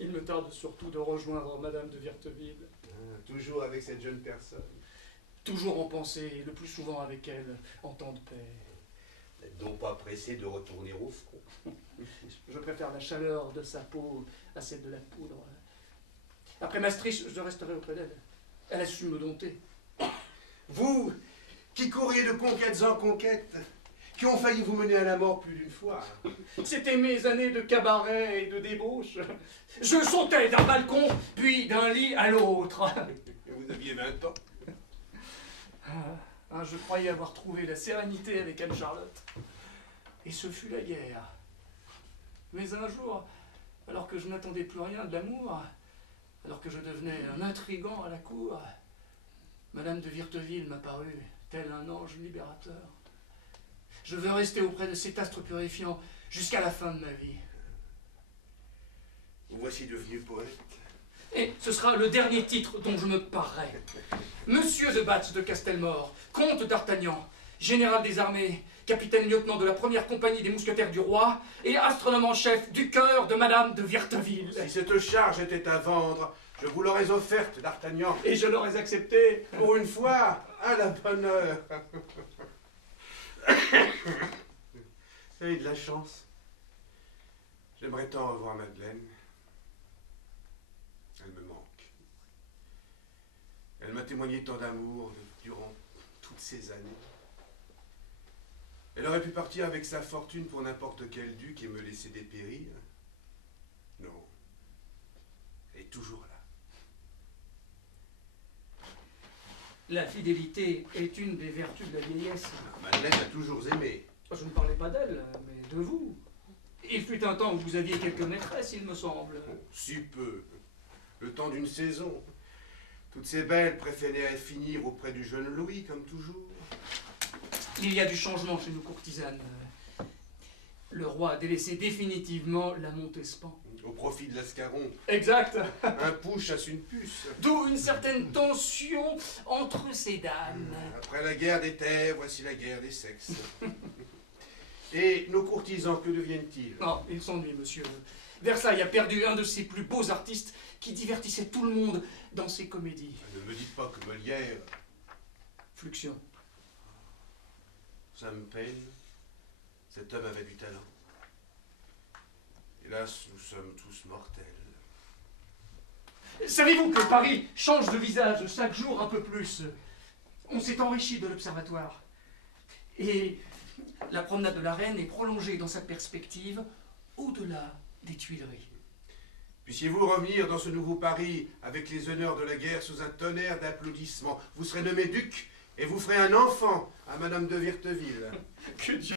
Il me tarde surtout de rejoindre Madame de Virteville. Toujours avec cette jeune personne. Toujours en pensée, le plus souvent avec elle, en temps de paix. N'êtes donc pas pressé de retourner au front. Je préfère la chaleur de sa peau à celle de la poudre. Après Maastricht, je resterai auprès d'elle. Elle a su me dompter. Vous, qui courriez de conquêtes en conquêtes, qui ont failli vous mener à la mort plus d'une fois. C'était mes années de cabaret et de débauche. Je sautais d'un balcon, puis d'un lit à l'autre. Vous aviez 20 ans. Je croyais avoir trouvé la sérénité avec Anne-Charlotte. Et ce fut la guerre. Mais un jour, alors que je n'attendais plus rien de l'amour, alors que je devenais un intrigant à la cour, Madame de Virteville m'apparut tel un ange libérateur. Je veux rester auprès de cet astre purifiant jusqu'à la fin de ma vie. Vous voici devenu poète. Et ce sera le dernier titre dont je me parerai. Monsieur de Batz de Castelmore, comte d'Artagnan, général des armées, capitaine-lieutenant de la première compagnie des mousquetaires du roi et astronome en chef du cœur de Madame de Virteville. Si cette charge était à vendre, je vous l'aurais offerte, d'Artagnan. Et je l'aurais acceptée. Pour une fois, à la bonne heure. Vous avez de la chance. J'aimerais tant revoir Madeleine. Elle me manque. Elle m'a témoigné tant d'amour durant toutes ces années. Elle aurait pu partir avec sa fortune pour n'importe quel duc et me laisser dépérir. Non. Elle est toujours là. La fidélité est une des vertus de la vieillesse. Madeleine a toujours aimé. Je ne parlais pas d'elle, mais de vous. Il fut un temps où vous aviez quelques maîtresses, il me semble. Si peu. Le temps d'une saison. Toutes ces belles préféraient finir auprès du jeune Louis, comme toujours. Il y a du changement chez nos courtisanes. Le roi a délaissé définitivement la Montespan. Au profit de l'Ascaron. Exact. Un pou chasse une puce. D'où une certaine tension entre ces dames. Après la guerre des terres, voici la guerre des sexes. Et nos courtisans, que deviennent-ils? Oh, ils s'ennuient, monsieur. Versailles a perdu un de ses plus beaux artistes qui divertissait tout le monde dans ses comédies. Ne me dites pas que Molière... Fluxion. Ça me peine. Cet homme avait du talent. Hélas, nous sommes tous mortels. Savez-vous que Paris change de visage chaque jour un peu plus? On s'est enrichi de l'observatoire. Et la promenade de la Reine est prolongée dans sa perspective au-delà des Tuileries. Puissiez-vous revenir dans ce nouveau Paris avec les honneurs de la guerre sous un tonnerre d'applaudissements. Vous serez nommé duc et vous ferez un enfant à Madame de Virteville. Que Dieu